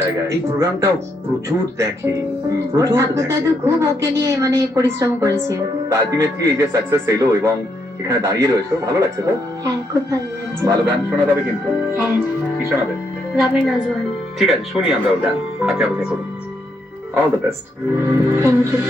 জায়গায়। এই প্রোগ্রামটাও প্রচুর দেখে, ওর প্রচুর ঠাকুর দেখে। দাদু খুব ওকে নিয়ে মানে পরিশ্রম করেছে। আলটিমেটলি এই যে সাকসেস এলো এবং এখানে দাঁড়িয়ে রয়েছে, ভালো লাগছে তো? হ্যাঁ, খুব ভালো লাগছে। ভালো গান শোনাতে হবে কিন্তু। হ্যাঁ, কি শোনাবে? রামের নজওয়ান। ঠিক আছে, শুনি আমরা ওর গান। আপনি আপনি করুন। All the best. Thank you.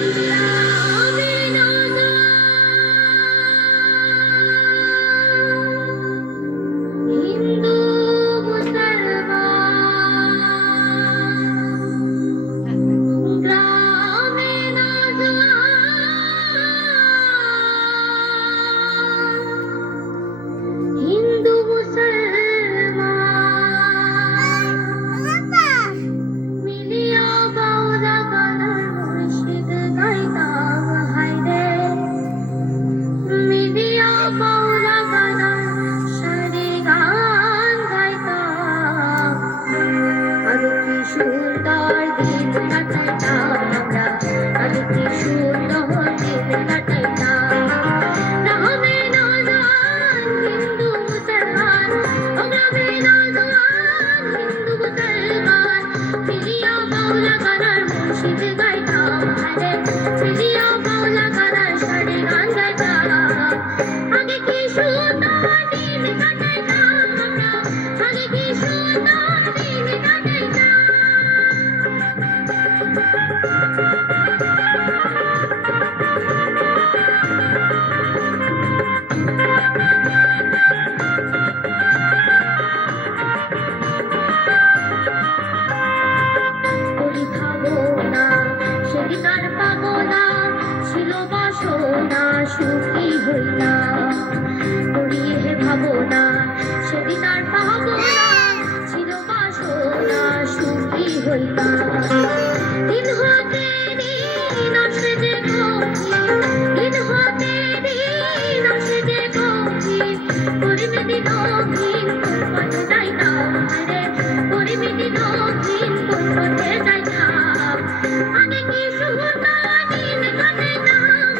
সুখী হইলা করিয়ে ভাবনা সেদিন আর পাবো না, ছিল বাসনা সুখী হইলা। দিন হতে দিন আসে যে গভীর, দিন হতে দিন আসে যে গভীর, করিবে দিনহীন তোর পথে যাইতাম রে, করিবে দিনহীন তোর পথে যাইতাম। আগে কি সুন্দর দিন কাটাইতাম,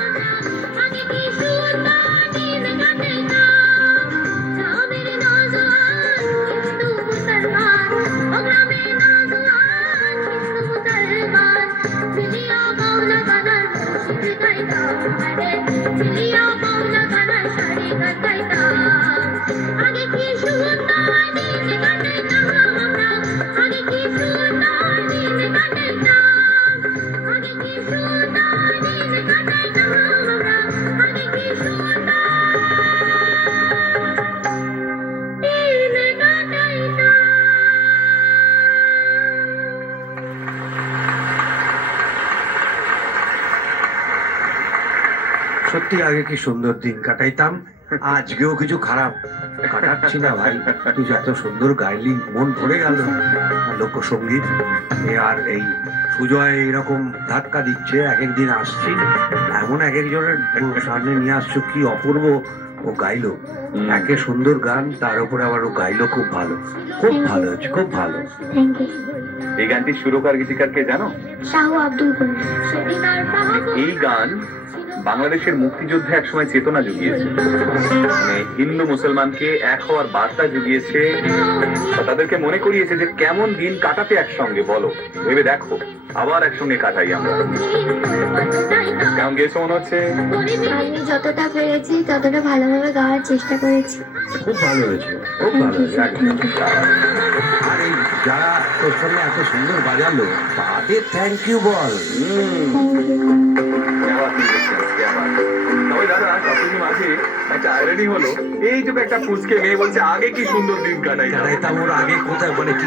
আগে কি সুন্দর দিন কাটাইতাম। গ্রামের নওজোয়ান হিন্দু মুসলমান, ও গ্রামের নওজোয়ান হিন্দু মুসলমান, মিলিয়া বাউলা গানার মুর্শিদ গাইতাম রে, মিলিয়া বাউলা গানার শাড়ি গাইতাম। আগে কি সুন্দর দিন কাটাইতাম আমরা, আগে কি সুন্দর দিন কাটাইতাম, আগে কি সুন্দর দিন কাটাইতাম আমরা, আগে কি সুন্দর দিন কাটাইতাম। সত্যি আগে কি সুন্দর দিন কাটাইতাম, আজকেও কিছু খারাপ কাটাচ্ছি না ভাই। তুই যত সুন্দর গাইলি, মন ভরে গেল। লোকসঙ্গীত আর এই সুজয় এরকম ধাক্কা দিচ্ছে, এক একদিন আসছি এমন এক একজনের সামনে নিয়ে আসছো, কি অপূর্ব ও গাইলো। একে সুন্দর গান, তার উপরে আবার ও গাইলো খুব ভালো, খুব ভালো হচ্ছে, খুব ভালো। Thank you. এই গানটির সুরকার গীতিকার কে জানো? শাহু আব্দুল করিম। সেদিন আর পাবো এই গান বাংলাদেশের মুক্তিযুদ্ধে একসময় চেতনা জুগিয়েছে, মানে হিন্দু মুসলমানকে এক হওয়ার বার্তা জুগিয়েছে, তাদেরকে মনে করিয়েছে যে কেমন দিন কাটাতে একসঙ্গে, বলো ভেবে দেখো, আবার একসঙ্গে কাটাই আমরা। কেমন গেয়েছো মনে হচ্ছে? আমি যতটা পেরেছি ততটা ভালোভাবে গাওয়ার চেষ্টা করেছি। খুব ভালো হয়েছে, খুব ভালো হয়েছে একদম। আর এই যারা তোর সঙ্গে এত সুন্দর বাজালো, তাদের থ্যাংক ইউ বল। দাদা সবকিছু মাঝে একটা আইরনি হলো, এই যে একটা পুচকে মেয়ে বলছে আগে কি সুন্দর দিন কাটাই, কাটাইতাম, ওর আগে কোথায় মানে কি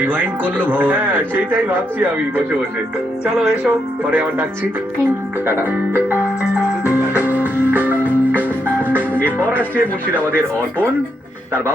রিওয়াইন্ড করলো ভগবান। হ্যাঁ সেইটাই ভাবছি আমি বসে বসে। চলো এসো, পরে আমার ডাকছি। টাটা। এরপর আসছে মুর্শিদাবাদের অর্পণ, তার বাবা